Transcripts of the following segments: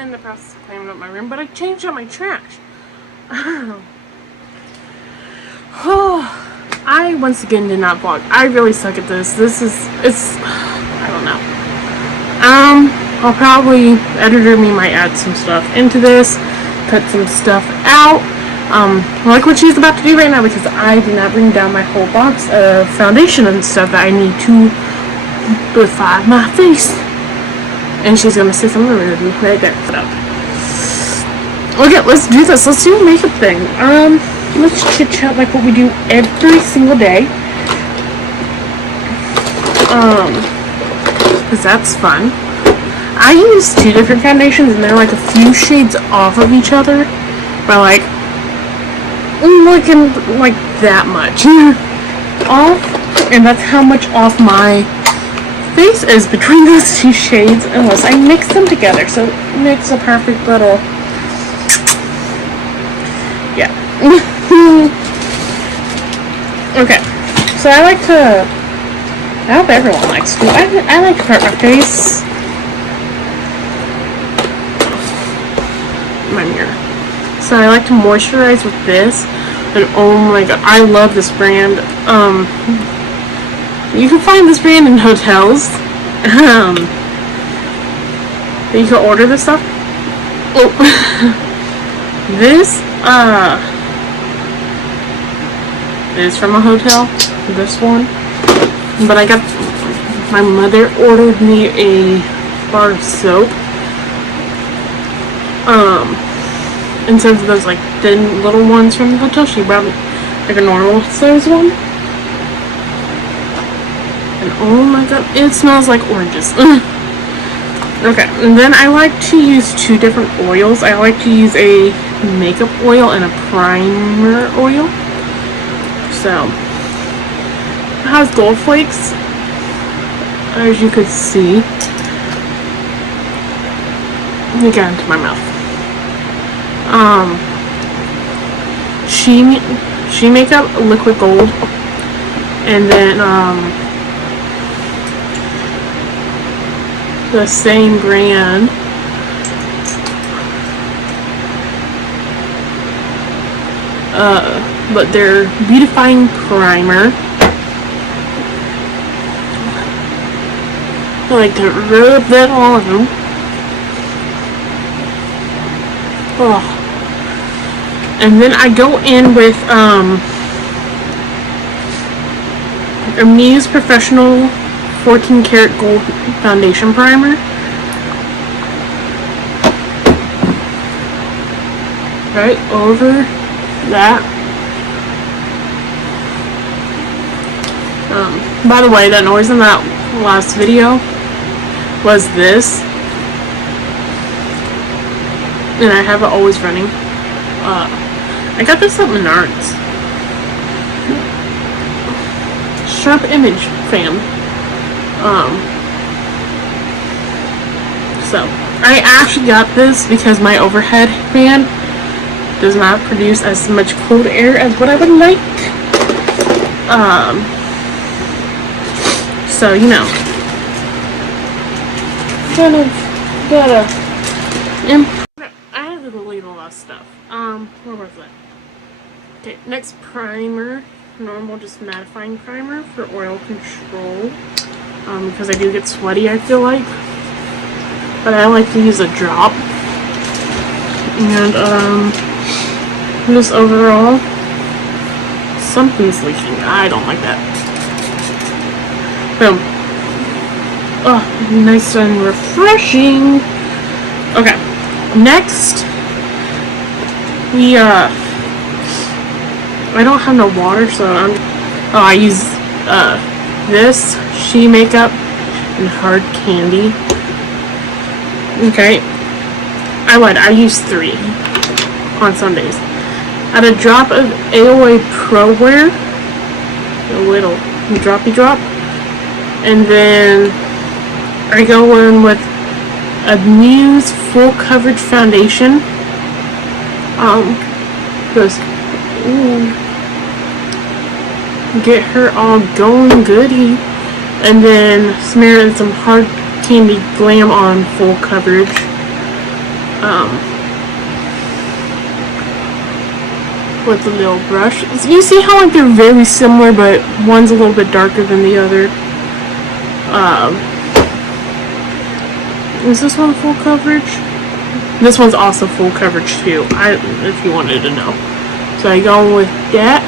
in the process of cleaning up my room, but I changed out my trash. I once again did not vlog. I really suck at this. I don't know. I'll probably, editor me might add some stuff into this, cut some stuff out. Like what she's about to do right now, because I did not bring down my whole box of foundation and stuff that I need to beautify my face. And she's gonna say something rude right there. Okay, let's do this. Let's do a makeup thing. Let's chit chat like what we do every single day. Because that's fun. I use 2 different foundations and they're like a few shades off of each other. But like that much off. And that's how much off my face is between those 2 shades, unless I mix them together. So it makes a perfect little, yeah. Okay, so I hope everyone likes to, I like to hurt my face. My mirror. So I like to moisturize with this, and oh my god, I love this brand. You can find this brand in hotels. You can order this stuff. Oh. This is from a hotel. This one. But my mother ordered me a bar of soap. Instead of those like thin little ones from the hotel, she brought me like a normal size one. And oh my god, it smells like oranges. Okay, and then I like to use 2 different oils. I like to use a makeup oil and a primer oil. So, it has gold flakes, as you could see. Let me get into my mouth. She Makeup liquid gold, and then the same brand, but their beautifying primer. I like to rub that on. Oh. And then I go in with a Muse Professional 14 karat gold foundation primer. Right over that. By the way, that noise in that last video was this. And I have it always running. I got this at Menards. Sharp Image fam. So I actually got this because my overhead fan does not produce as much cold air as what I would like. So you know, gotta I have to delete a lot of stuff. Where was that? Okay, next primer. Normal, just mattifying primer for oil control. Because I do get sweaty, I feel like. But I like to use a drop. And, just overall, something's leaking. I don't like that. Boom. Oh, nice and refreshing. Okay, next, I don't have no water, so I use, this, She Makeup, and Hard Candy. Okay, I lied, I use 3 on Sundays. Add a drop of AOA Pro Wear, a little droppy drop, and then I go in with a Muse Full Coverage Foundation. Just get her all going goody, and then smear in some Hard Candy Glam on Full Coverage. with the little brush. You see how like they're very similar, but one's a little bit darker than the other. Is this one full coverage? This one's also full coverage too, if you wanted to know. So I go with that.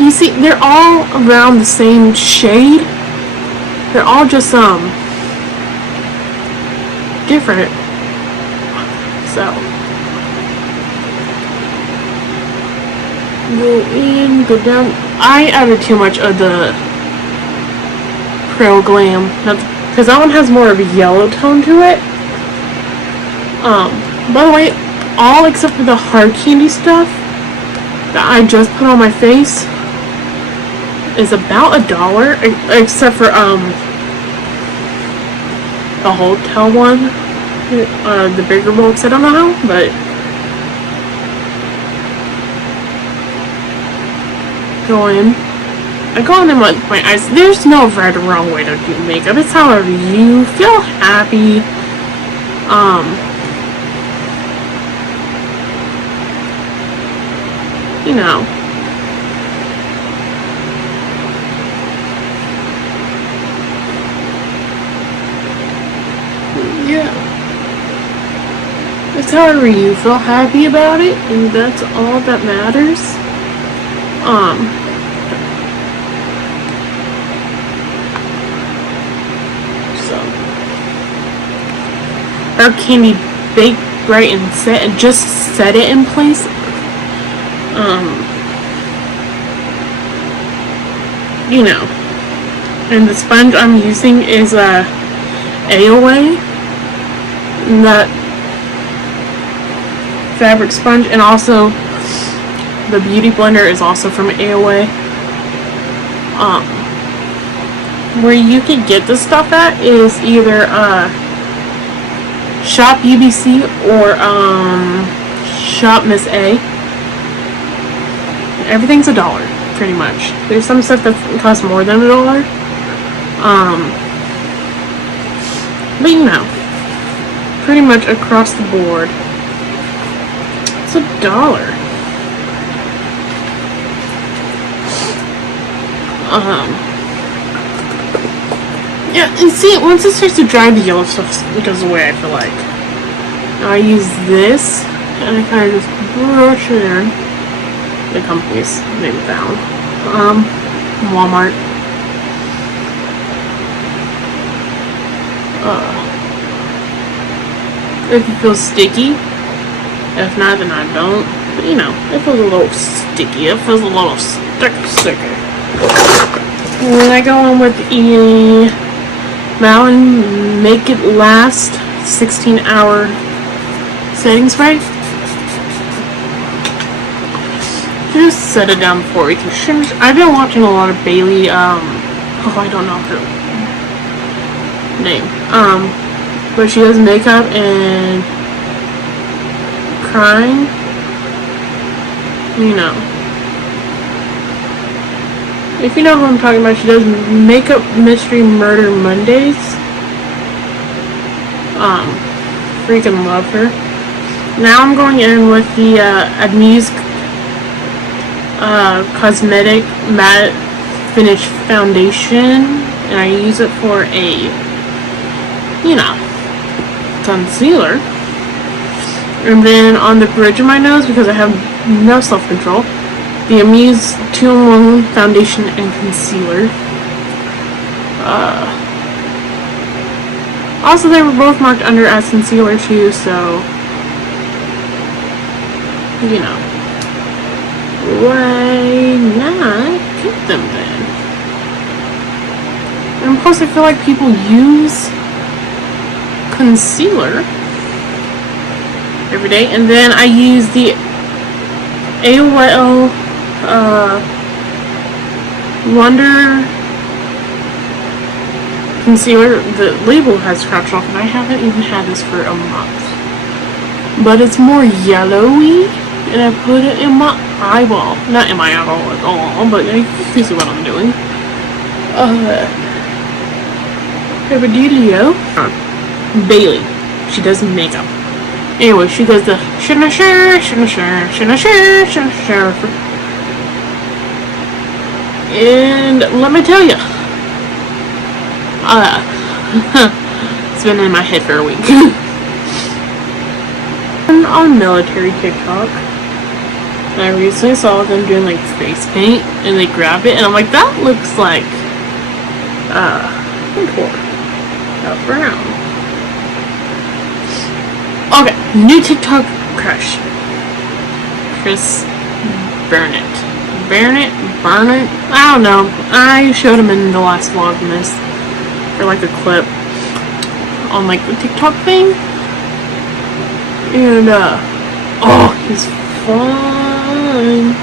You see, they're all around the same shade. They're all just different. So go in, go down. I added too much of the Pro Glam, because that one has more of a yellow tone to it. By the way, all except for the hard candy stuff that I just put on my face is about $1, except for the hotel one, the bigger box. I don't know how, but go in. I go in with my eyes. There's no right or wrong way to do makeup. It's however you feel happy. You know. Yeah. It's however you feel happy about it, and that's all that matters. So our candy baked right and set, and just set it in place. You know, and the sponge I'm using is AOA, that fabric sponge, and also the beauty blender is also from AOA. Where you can get this stuff at is either Shop UBC or Shop Miss A. Everything's $1, pretty much. There's some stuff that costs more than $1. But you know, pretty much across the board, it's $1. Yeah, and see, once it starts to dry, the yellow stuff goes away, I feel like. Now I use this, and I kind of just brush it in. The companies they found. Walmart. If it feels sticky. If not, then I don't. But, you know, it feels a little sticky. It feels a little sticky. And then I go on with the Mountain Make It Last 16-hour setting spray. Just set it down before we can finish. I've been watching a lot of Bailey, I don't know her name. But she does makeup and crying. You know. If you know who I'm talking about, she does Makeup Mystery Murder Mondays. Freaking love her. Now I'm going in with the Amuse Cosmetic Matte Finish Foundation, and I use it for a, you know, concealer. And then on the bridge of my nose, because I have no self-control, the Amuse 2-in-1 Foundation and Concealer. Also, they were both marked under as concealer too, so, you know. Why not get them then? And plus, I feel like people use concealer every day. And then I use the AOL Wonder concealer. The label has scratched off, and I haven't even had this for a month. But it's more yellowy. And I put it in my eyeball. Not in my eyeball at all, but you see what I'm doing. Bailey. She does makeup. Anyway, she does the shouldn't share, shouldn't share, shouldn't share, shouldn't share. And let me tell you, it's been in my head for a week. And on military TikTok, I recently saw them doing like face paint, and they grab it, and I'm like, that looks like brown. Okay, new TikTok crush. Chris Burnett. I don't know. I showed him in the last Vlogmas for like a clip on like the TikTok thing. And oh, he's fun.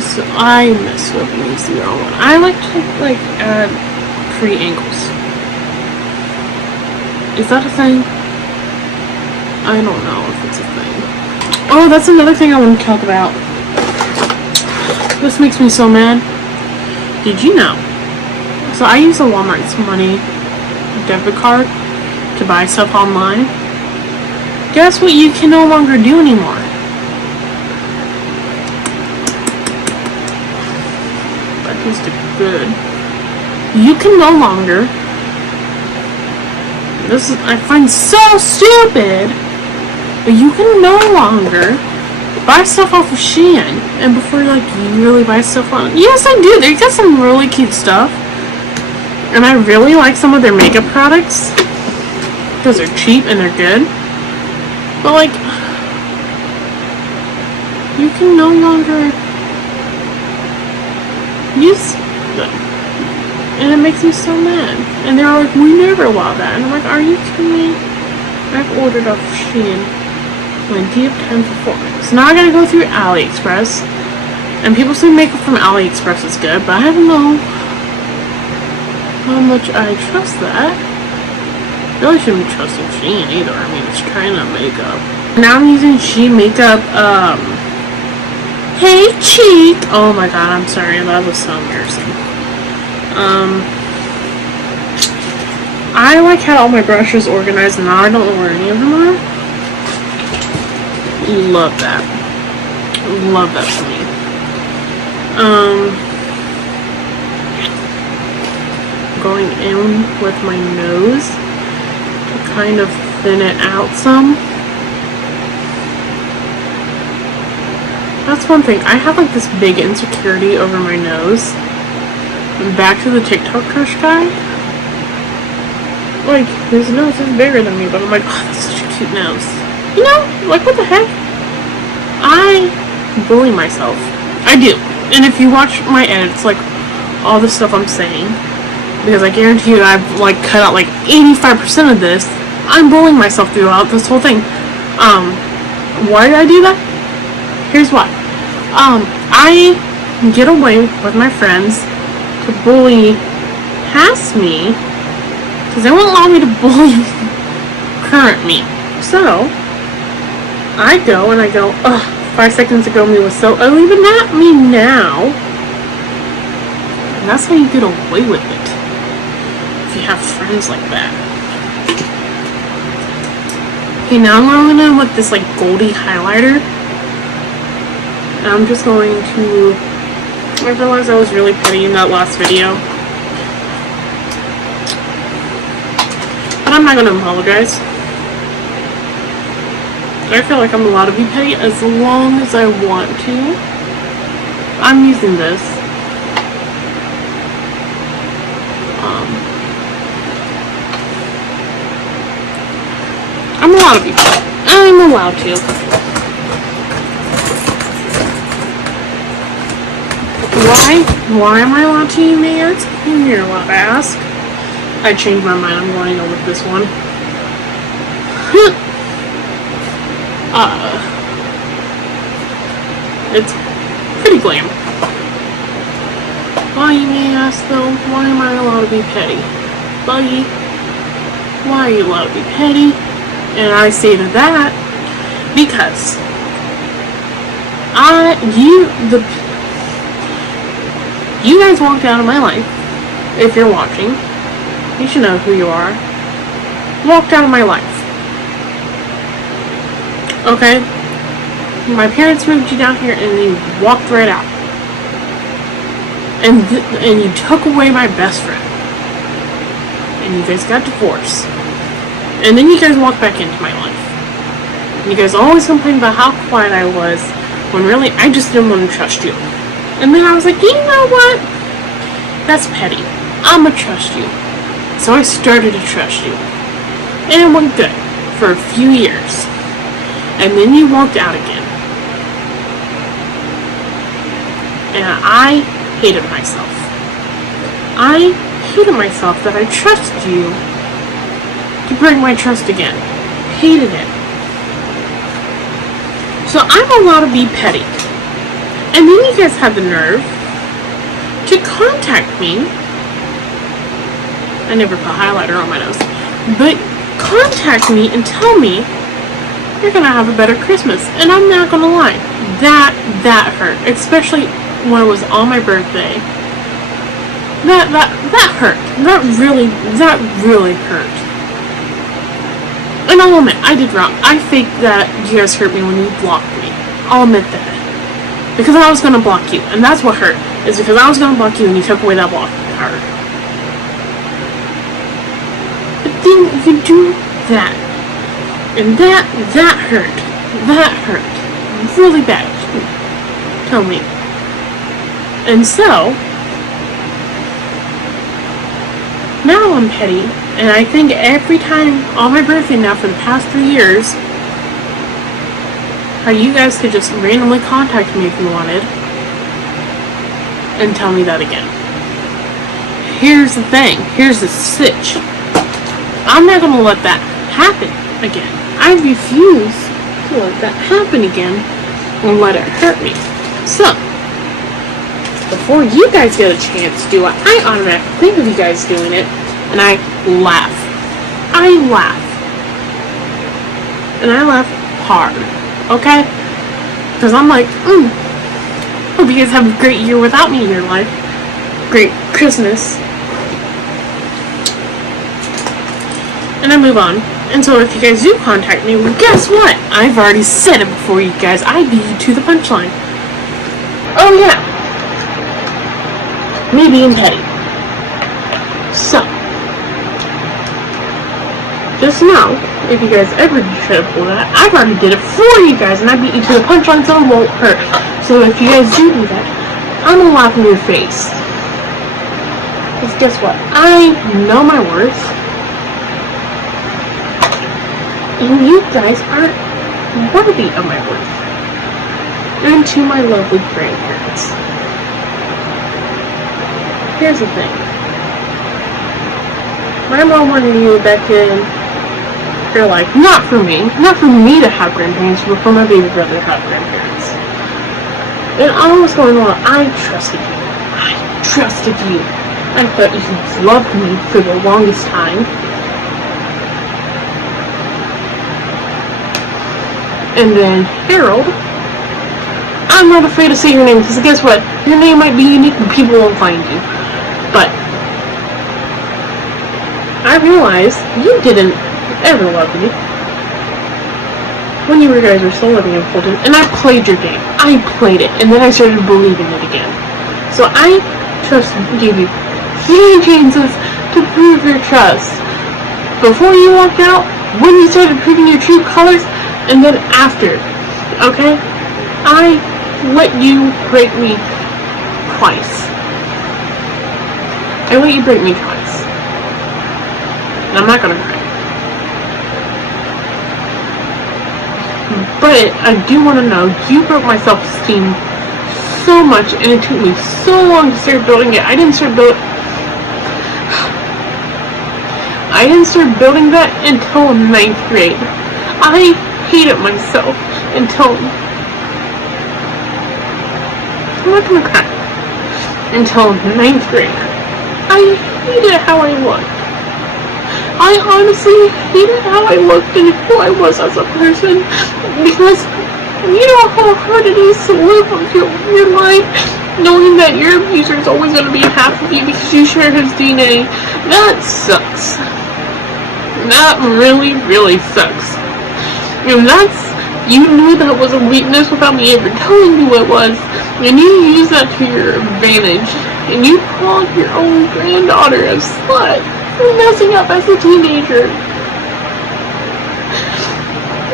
So I miss with me 01. I like to like add free angles. Is that a thing? I don't know if it's a thing. Oh, that's another thing I want to talk about. This makes me so mad. Did you know? So I use a Walmart's money debit card to buy stuff online. Guess what you can no longer do anymore? That tasted good. You can no longer. This is, I find so stupid. But you can no longer buy stuff off of Shein. And before like you really buy stuff on, yes I do. They got some really cute stuff. And I really like some of their makeup products because they're cheap and they're good. But like, you can no longer use them. And it makes me so mad. And they're like, we never allow that. And I'm like, are you kidding me? I've ordered off Shein plenty of times before. So now I gotta go through AliExpress. And people say makeup from AliExpress is good, but I don't know how much I trust that. I really shouldn't be trusting Shein either. I mean, it's China makeup. Now I'm using Shein makeup, Hey Cheek! Oh my god, I'm sorry, that was so embarrassing. I like had all my brushes organized, and now I don't know where any of them are. Love that. Love that for me. Going in with my nose to kind of thin it out some. That's one thing. I have like this big insecurity over my nose. And back to the TikTok crush guy. Like, his nose is bigger than me, but I'm like, oh, that's such a cute nose. You know, like what the heck? I bully myself. I do. And if you watch my edits, like all the stuff I'm saying, because I guarantee you I've like cut out like 85% of this, I'm bullying myself throughout this whole thing. Why did I do that? Here's why. I get away with my friends to bully past me because they won't allow me to bully current me. So I go and I go, ugh, 5 seconds ago me was so ugly, but not me now. And that's how you get away with it. If you have friends like that. Okay, now I'm rolling in with this like goldy highlighter. And I'm just going to, I realized I was really petty in that last video. But I'm not going to apologize. I feel like I'm allowed to be petty as long as I want to. I'm using this. I'm allowed to be petty. I'm allowed to. Why am I allowed to, you may ask? You're allowed to ask. I changed my mind. I'm going to go with this one. It's pretty glam. Why, you may ask, though, why am I allowed to be petty? Buggy, why are you allowed to be petty? And I say to that, because you guys walked out of my life if you're watching, you should know who you are, walked out of my life. Okay? My parents moved you down here and you walked right out. And you took away my best friend. And you guys got divorced. And then you guys walked back into my life. And you guys always complained about how quiet I was, when really I just didn't want to trust you. And then I was like, you know what? That's petty. I'ma trust you. So I started to trust you. And it went good for a few years. And then you walked out again. And I hated myself. I hated myself that I trusted you to break my trust again. Hated it. So I'm allowed to be petty. And then you guys have the nerve to contact me. I never put highlighter on my nose. But contact me and tell me you're gonna have a better Christmas. And I'm not gonna lie. That hurt. Especially when it was on my birthday. That hurt. That really hurt. And I'll admit, I did wrong. I faked that you guys hurt me when you blocked me. I'll admit that. Because I was gonna block you. And that's what hurt. Is because I was gonna block you and you took away that block power. But then you do that. And that hurt. That hurt. Really bad. Tell me. And so, now I'm petty, and I think every time on my birthday now for the past 3 years, how you guys could just randomly contact me if you wanted, and tell me that again. Here's the thing, here's the sitch. I'm not going to let that happen again. I refuse to let that happen again and let it hurt me. So, before you guys get a chance to do it, I automatically think of you guys doing it, and I laugh. I laugh. And I laugh hard. Okay? Because I'm like, hope you guys have a great year without me in your life. Great Christmas. And I move on. And so if you guys do contact me, well, guess what? I've already said it before you guys. I beat you to the punchline. Oh yeah. Me being petty. So, just know, if you guys ever try to pull that, I've already did it for you guys, and I beat you to the punchline, so it won't hurt. So if you guys do that, I'm gonna laugh in your face. Because guess what? I know my worth. And you guys aren't worthy of my worth. And to my lovely grandparents. Here's the thing. My mom wanted me back in her life. Not for me to have grandparents, but for my baby brother to have grandparents. And all was going on, I trusted you. I trusted you. I thought you loved me for the longest time. And then Harold, I'm not afraid to say your name, because guess what? Your name might be unique and people won't find you. But I realized you didn't ever love me when you guys were still living in Fulton, and I played your game. I played it, and then I started believing it again. So I gave you 3 chances to prove your trust. Before you walked out, when you started proving your true colors, and then after. Okay? I let you break me twice. I let you break me twice. And I'm not gonna cry. But I do want to know, you broke my self-esteem so much, and it took me so long to start building it. I didn't start building that until 9th grade. I hated myself until, I'm not gonna cry, until 9th grade. I hated how I looked. I honestly hated how I looked and who I was as a person, because you know how hard it is to live your life knowing that your abuser is always going to be half of you because you share his DNA, that sucks. That really, really sucks. And you knew that was a weakness without me ever telling you it was, and you use that to your advantage, and you called your own granddaughter a slut for messing up as a teenager.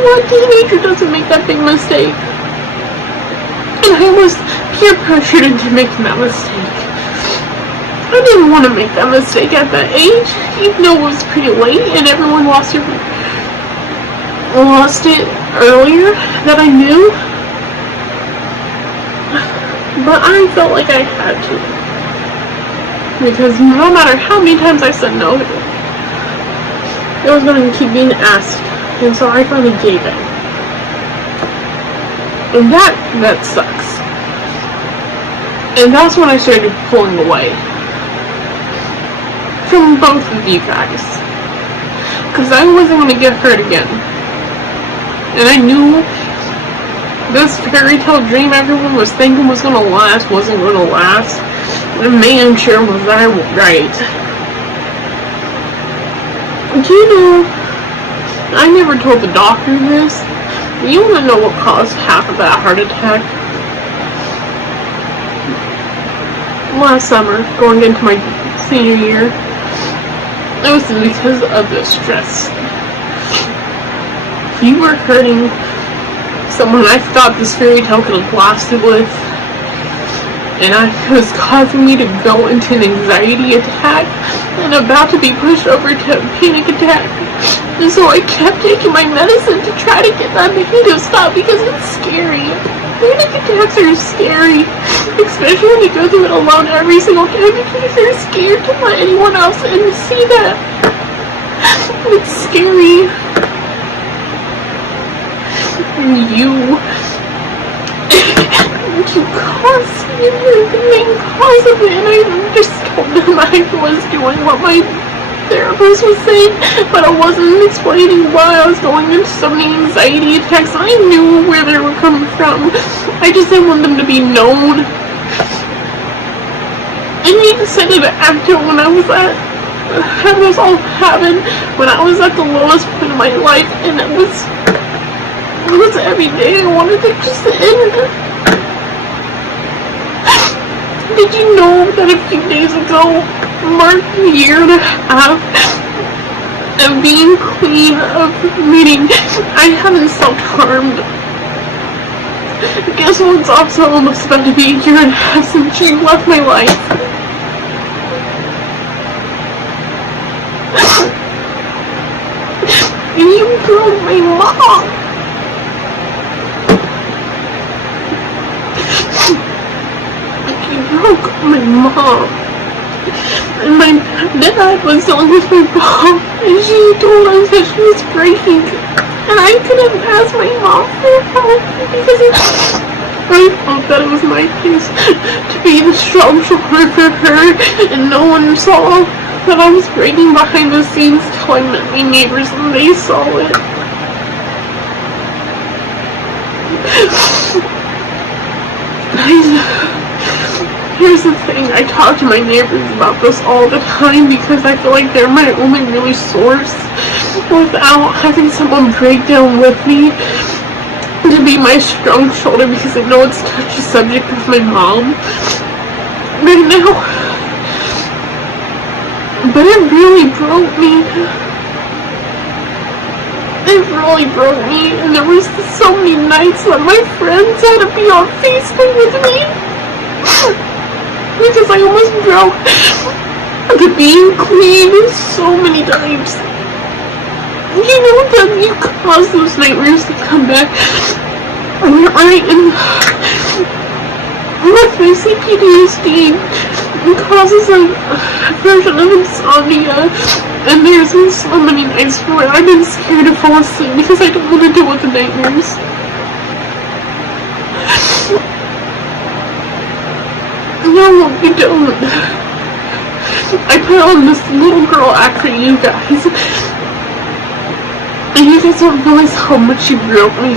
What teenager doesn't make that big mistake? And I was peer pressured into making that mistake. I didn't want to make that mistake at that age, even though it was pretty late and everyone lost it earlier that I knew. But I felt like I had to. Because no matter how many times I said no, it was going to keep being asked. And so I finally gave in. And that sucks. And that's when I started pulling away from both of you guys. Because I wasn't going to get hurt again. And I knew this fairy tale dream everyone was thinking was going to last wasn't going to last. And man, sure was I right. Do you know, I never told the doctor this. You want to know what caused half of that heart attack? Last summer, going into my senior year, it was because of the stress. You were hurting someone I thought this fairy tale could have lasted with, and it was causing me to go into an anxiety attack and about to be pushed over to a panic attack. And so I kept taking my medicine to try to get that pain to stop because it's scary. Panic attacks are scary, especially when you go through it alone every single time because you're scared to let anyone else in to see that. It's scary. You were the main cause of it, and I just told them I was doing what my therapist was saying, but I wasn't explaining why I was going into so many anxiety attacks. I knew where they were coming from. I just didn't want them to be known. And you decided to act out when I was had this all happen, when I was at the lowest point of my life, and it was every day I wanted to just end. Did you know that a few days ago marked a year and a half of being clean, of meaning I haven't self-harmed? Guess what's also almost about to be a year and a half since you left my life? And you broke my mom. You broke my mom. And my dad was dealing with my mom, and she told us that she was breaking. And I couldn't ask my mom for help because I felt that it was my place to be the strong shoulder for her, and no one saw that I was breaking behind the scenes, telling my neighbors, and they saw it. Here's the thing, I talk to my neighbors about this all the time because I feel like they're my only really source without having someone break down with me to be my strong shoulder, because I know it's a touchy subject with my mom right now. But it really broke me. It really broke me, and there was so many nights that my friends had to be on Facebook with me. Because I almost broke the being clean so many times. You know that you cause those nightmares to come back when you're in with my CPTSD. It causes a version of insomnia, and there's been so many nights where I've been scared to fall asleep because I don't want to deal with the nightmares. No, you don't. I put on this little girl act for you guys, and you guys don't realize how much you broke me.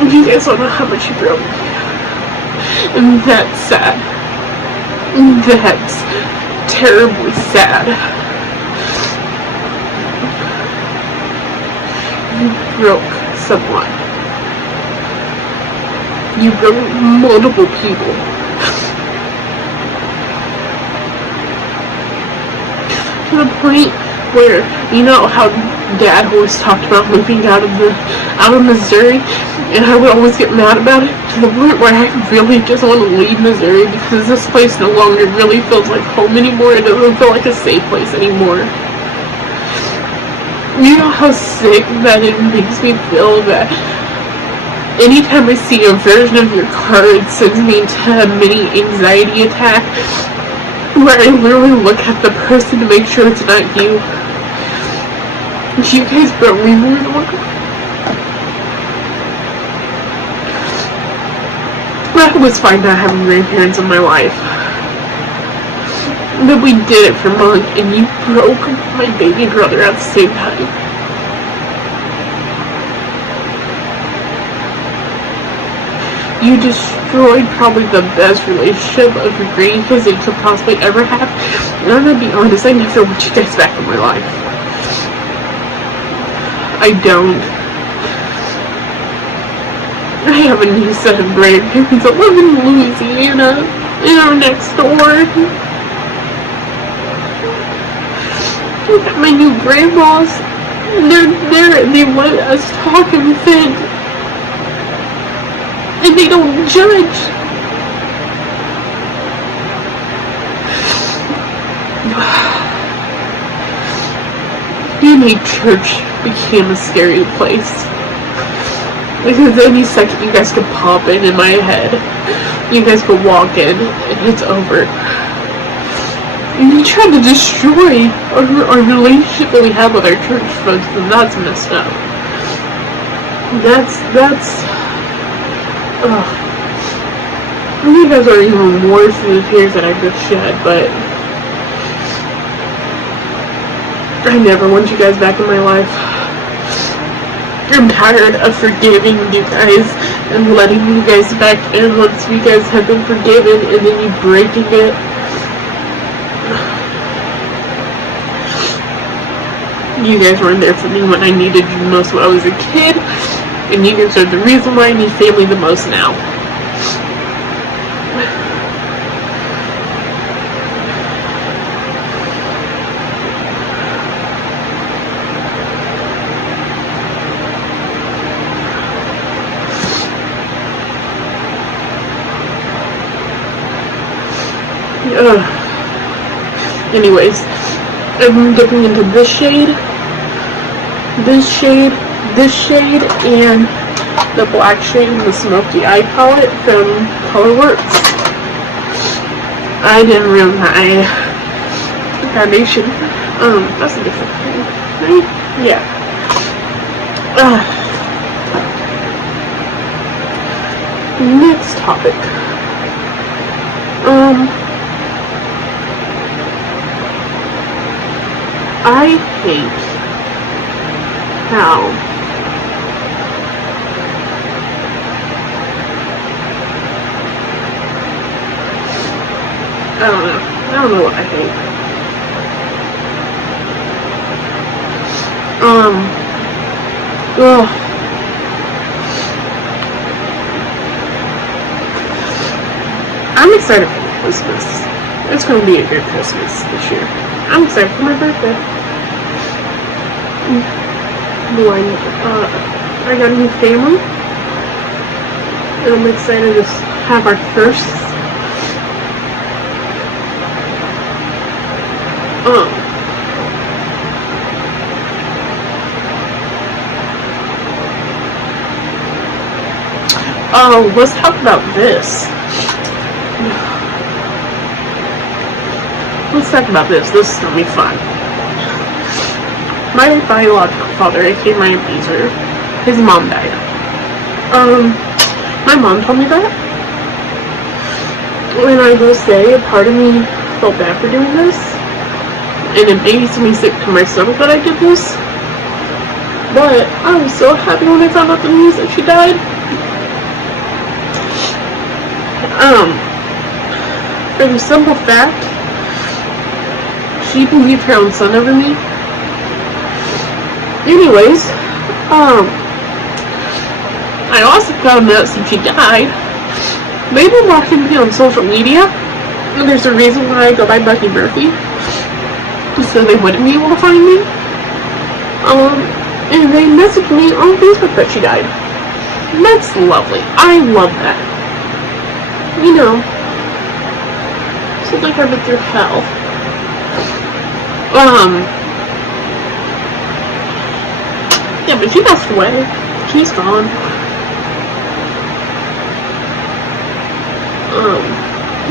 You guys don't know how much he broke me. And that's sad. That's terribly sad. You broke someone. You broke multiple people. To the point where, you know how Dad always talked about moving out of Missouri, and I would always get mad about it, to the point where I really just want to leave Missouri because this place no longer really feels like home anymore. It doesn't feel like a safe place anymore. You know how sick that it makes me feel that anytime I see a version of your car, it sends me into a mini anxiety attack where I literally look at the person to make sure it's not you. You guys broke me more than one. I was fine not having grandparents in my life. But we did it for Monk, and you broke my baby brother at the same time. You destroyed probably the best relationship of your grandkids that you could possibly ever have. And I'm gonna be honest, I never want you guys back in my life. I don't. I have a new set of grandparents that live in Louisiana, and are next door. I got my new grandmas. They let us talk and vent. And they don't judge. You made church became a scary place. Because any second you guys could pop in my head. You guys could walk in and it's over. And you tried to destroy our relationship that we have with our church folks, and that's messed up. That's ugh. You guys are even worse than the tears that I just shed, but I never want you guys back in my life. I'm tired of forgiving you guys and letting you guys back in once you guys have been forgiven and then you breaking it. You guys weren't there for me when I needed you most when I was a kid, and you guys are the reason why I need family the most now. Anyways, I'm dipping into this shade, and the black shade in the Smoky Eye palette from Colorworks. I didn't ruin my foundation. That's a different thing, right? Yeah. Next topic. I hate how I don't know what I hate. Ugh. I'm excited for Christmas. It's going to be a good Christmas this year. I'm excited for my birthday. I got a new family. And I'm excited to have our first. Let's talk about this. Let's talk about this. This is gonna be fun. My biological father, aka my abuser, his mom died. My mom told me that. And I will say, a part of me felt bad for doing this. And it makes me sick to my stomach that I did this. But I was so happy when I found out the news that she died. Um, for the simple fact, she believed her own son over me. Anyways, I also found out since she died, they've been watching me on social media, and there's a reason why I go by Bucky Murphy, so they wouldn't be able to find me. And they messaged me on Facebook that she died. That's lovely. I love that. You know, seems like I've been through hell. Yeah, but she passed away. She's gone.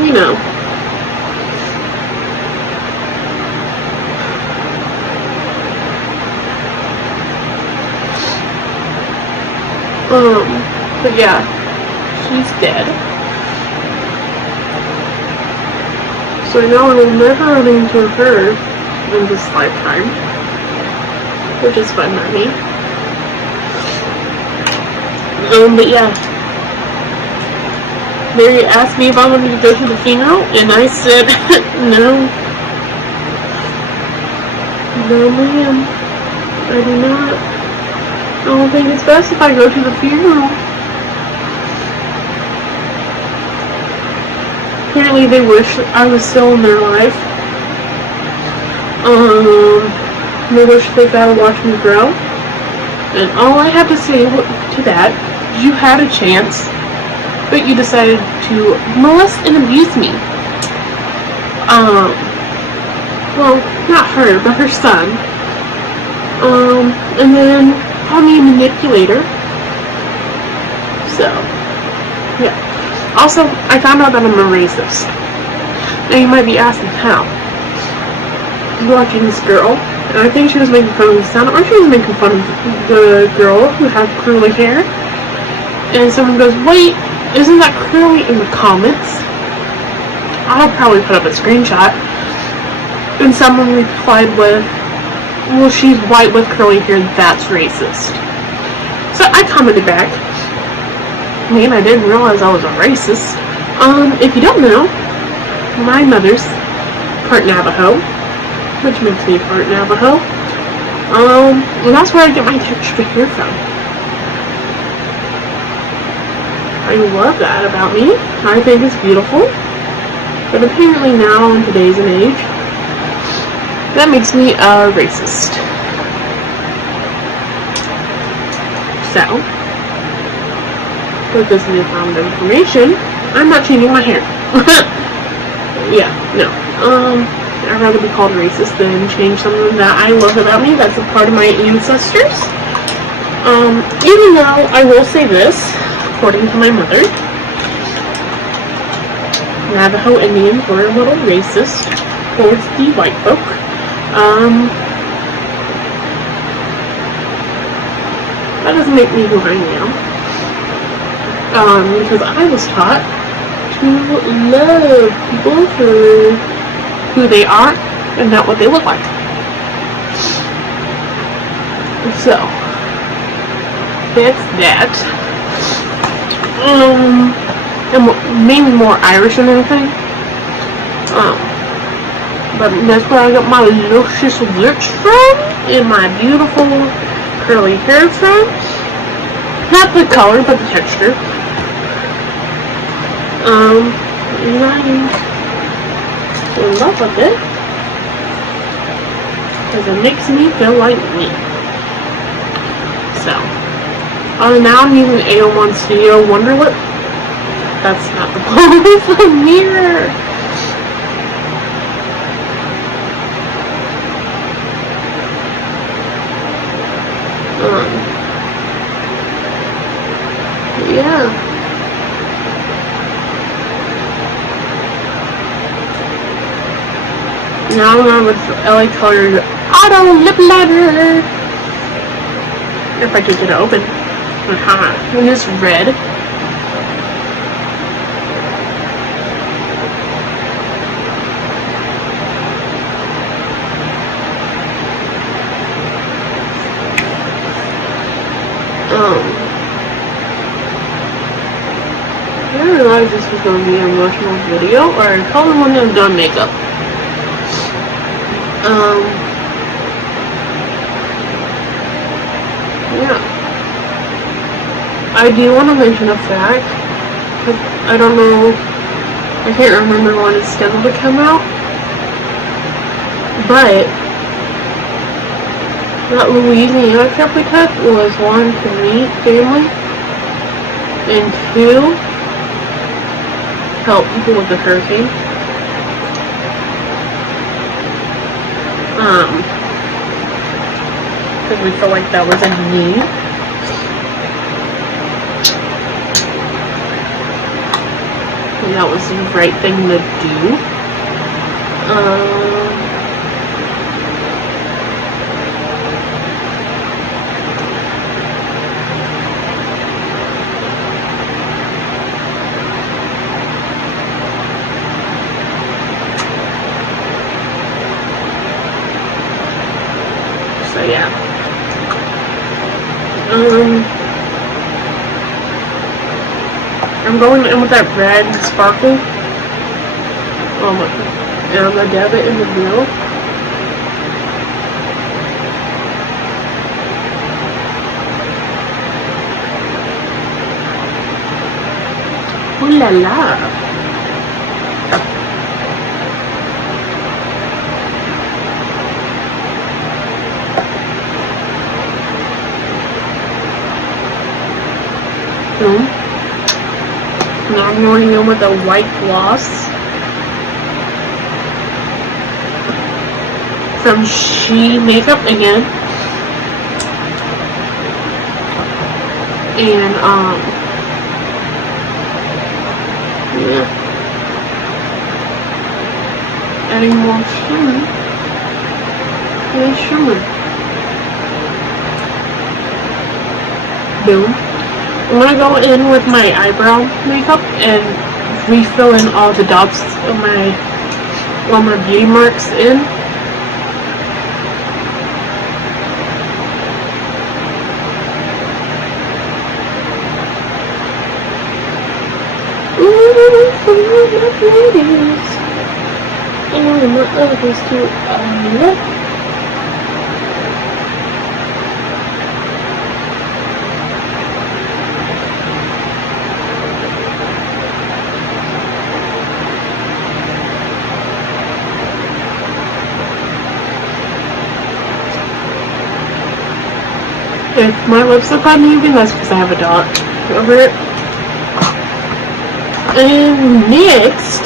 You know. But yeah, she's dead. So I know I will never run into her in this lifetime, which is fun for me. But yeah, they asked me if I wanted to go to the funeral, and I said, no. No, ma'am. I do not. I don't think it's best if I go to the funeral. Apparently they wish I was still in their life. They wish they got to watch me grow. And all I have to say to that is you had a chance, but you decided to molest and abuse me. Well, not her, but her son. And then call me a manipulator. So, yeah. Also, I found out that I'm a racist. Now you might be asking how. I was watching this girl, and I think she was making fun of the son, or she was making fun of the girl who had curly hair. And someone goes, wait, isn't that curly in the comments? I'll probably put up a screenshot. And someone replied with, well, she's white with curly hair, that's racist. So I commented back, man, I didn't realize I was a racist. If you don't know, my mother's part Navajo, which makes me part Navajo. And that's where I get my texture hair from. I love that about me. I think it's beautiful. But apparently now, in today's age, that makes me a racist. So, with this newfound information, I'm not changing my hair. Yeah, no. I'd rather be called racist than change something that I love about me. That's a part of my ancestors. Even though I will say this, according to my mother, Navajo Indians were a little racist towards the white folk. That doesn't make me who I am. Because I was taught to love people for who they are and not what they look like. So, that's that. And mainly more Irish than anything. But that's where I got my luscious lips from, and my beautiful curly hair from. Not the color, but the texture. And I'm in love with it, because it makes me feel like me. So, now I'm using AO1 Studio Wonder Lip. That's not the bottom of the mirror. Yeah. Now I'm going with LA Color Auto Lip Liner. If I could get it open. And it's red. Yeah. didn't realize this was going to be an emotional video, or I call it when I'm done makeup. Yeah. I do want to mention a fact. I don't know, I can't remember when it's scheduled to come out, but that Louisiana trip we took was 1, to meet family, and 2, help people with the hurricane. Because we felt like that was a need. And that was the right thing to do. So yeah. I'm going in with that red sparkle. And the debit in the blue. Ooh la la. Now I'm going in with a white gloss from She Makeup again. And yeah. Adding more shimmer. Yeah, shimmer. Boom. I'm gonna go in with my eyebrow makeup and refill in all the dots of my beauty marks in. Ooh, some of my ladies. And my others too. If my lips look uneven, that's because I have a dot over it. And next,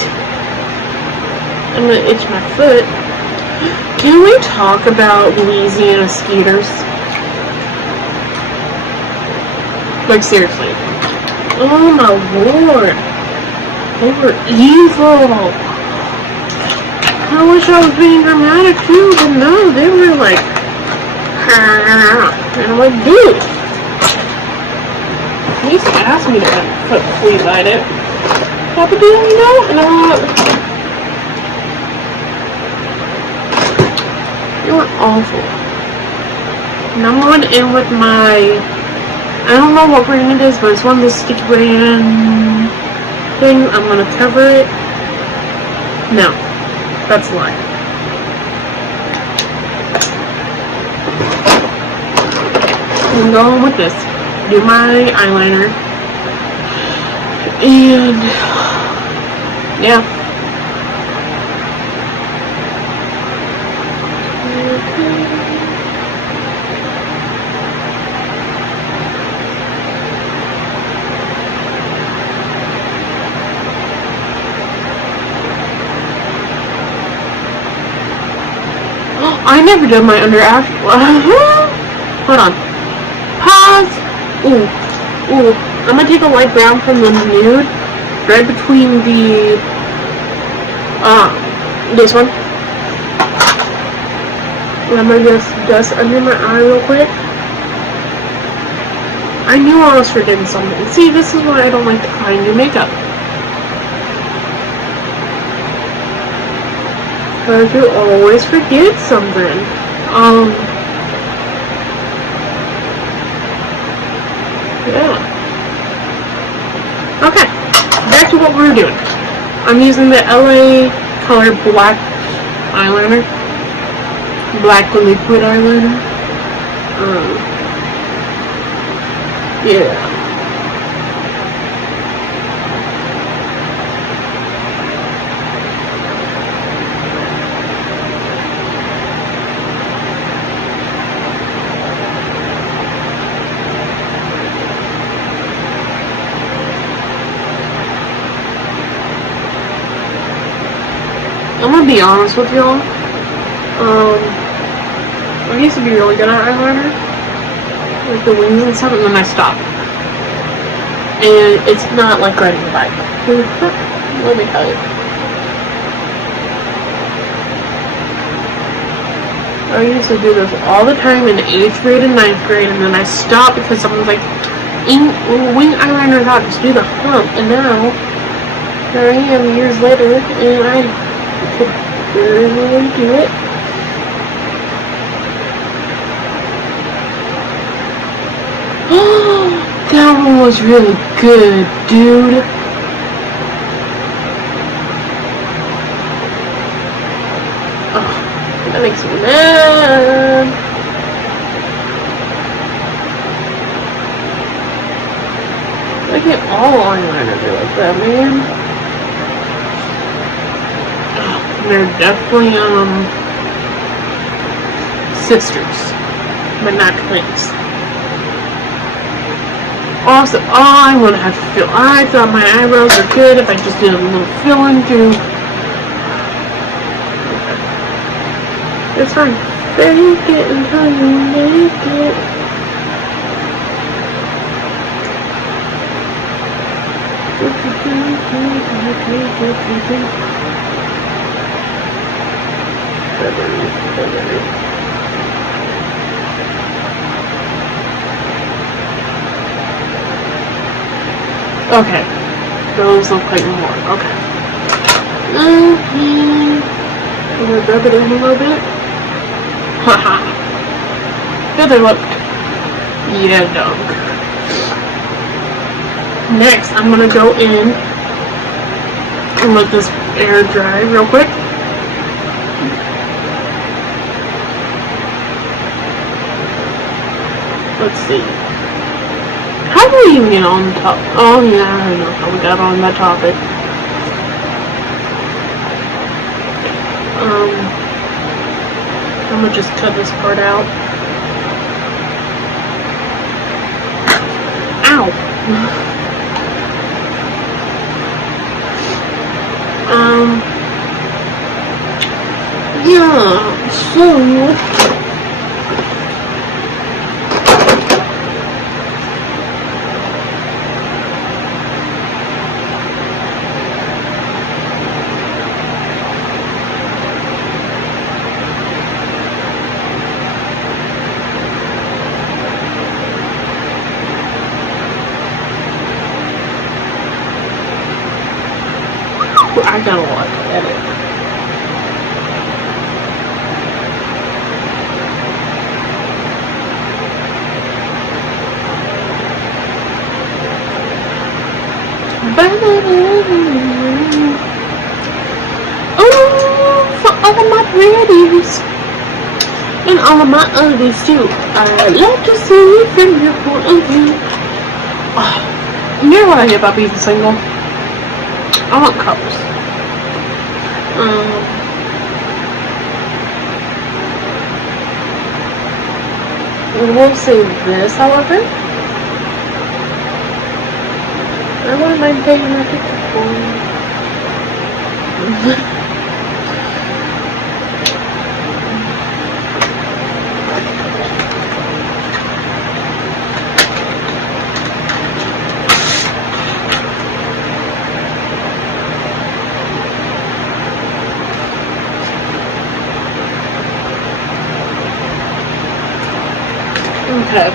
I'm gonna itch my foot. Can we talk about Louisiana skeeters? Like, seriously. Oh my lord. They were evil. I wish I was being dramatic too, but no, they were like, and I'm like, dude, he used to ask me to please light it. Papa, do you know? And I'm like, you were awful. And I'm going in with my, I don't know what brand it is, but it's one of the sticky brand thing. I'm going to cover it. No, that's a lie. I'm going with this. Do my eyeliner. And yeah. I never did my under after. Hold on. Pause. Ooh. I'm gonna take a light brown from the nude, right between the this one. And I'm gonna just dust under my eye real quick. I knew I was forgetting something. See, this is why I don't like to find new makeup. Because you always forget something. Yeah. Okay, back to what we're doing. I'm using the LA color black eyeliner. Black liquid eyeliner. Yeah. I'm gonna be honest with y'all. I used to be really good at eyeliner, like the wings and stuff, and then I stopped. And it's not like riding a bike. Let me tell you. I used to do this all the time in 8th grade and 9th grade, and then I stopped because someone was like, wing eyeliner is out, just do the hump. And now, here I am years later, and I could barely do it. Oh, that one was really good, dude. Oh, that makes me mad. Why can't all eyeliner be like that, man? They're definitely, sisters, but not twins. Also, I would have to fill. I thought my eyebrows were good if I just did a little fill-in too. It's fine. Fake it until you make it. Okay, those look like more. Okay. I'm gonna rub it in a little bit. Haha. Feather look. Yeah, dog. Next, I'm gonna go in and let this air dry real quick. Let's see. How do we even get on the top? Oh yeah, I know how we got on that topic. I'm gonna just cut this part out. Ow! Yeah, so I got a lot to edit. Oh, for all of my pretties and all of my uglies too. I'd love to see you from your point of view. Oh, you know what I hate about being single? I want colors. We'll say this, however. I want my favorite Okay.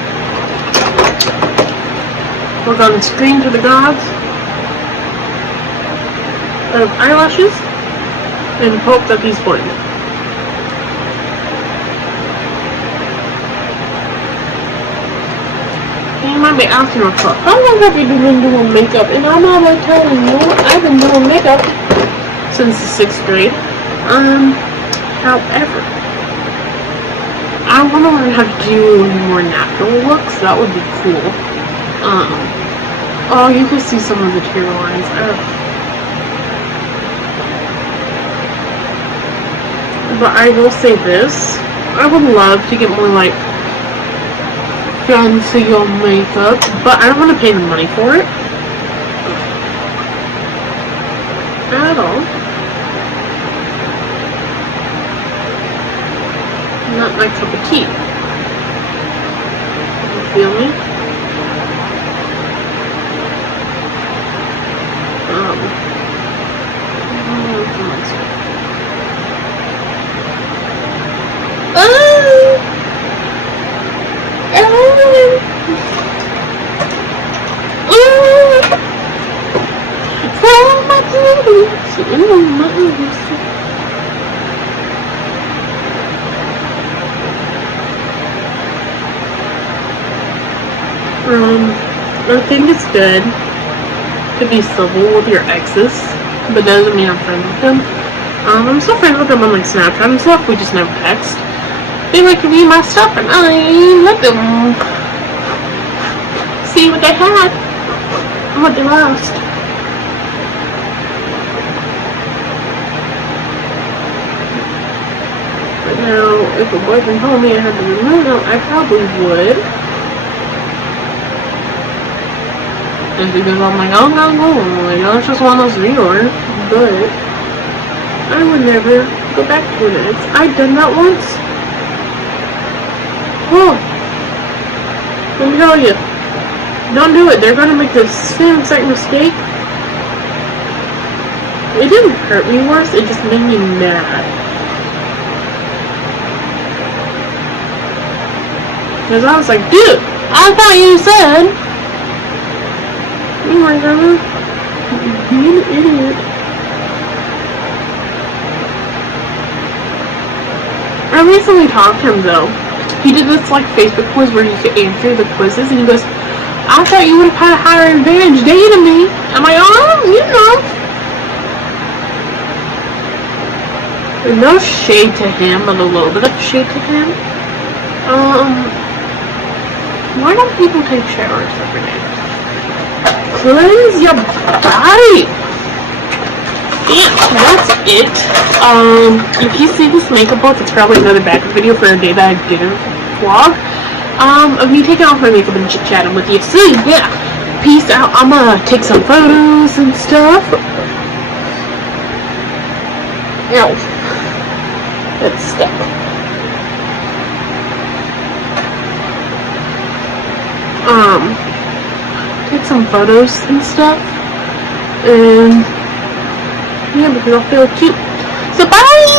We're going to scream to the gods of eyelashes and hope that these blend. Hey, my might be asking yourself, how long have you been doing makeup? And I'm already telling you, I've been doing makeup since the 6th grade. However, I want to learn how to do more natural looks. That would be cool. Oh, you can see some of the tear lines. But I will say this, I would love to get more like fancy makeup, but I don't want to pay the money for it at all. Not my cup of tea. You feel me? I think it's good to be civil with your exes, but doesn't mean I'm friends with them. I'm still friends with them on like Snapchat and stuff, we just never text. They like to read my stuff and I let them see what they had and what they lost. But now, if a boyfriend told me I had to remove them, I probably would. And because I'm like, oh no, like, oh, it's just one of those viewers, but I would never go back to it. I've done that once. Oh, let me tell you, don't do it. They're gonna make the same exact mistake. It didn't hurt me worse, it just made me mad. Because I was like, dude, I thought you said. Oh my god, you an idiot. I recently talked to him though. He did this like Facebook quiz where you could answer the quizzes and he goes, I thought you would have had a higher advantage dating me. I'm like, oh, you know. No shade to him, but a little bit of shade to him. Why don't people take showers every day? Cleanse your body. Yeah, that's it. If you see this makeup look, it's probably another backup video for a day that I didn't vlog. Of me taking off my makeup and chit-chatting with you. So yeah, peace out. I'm gonna take some photos and stuff. Ow. That's stuck. Take some photos and stuff. And yeah, because I'll feel cute. So bye!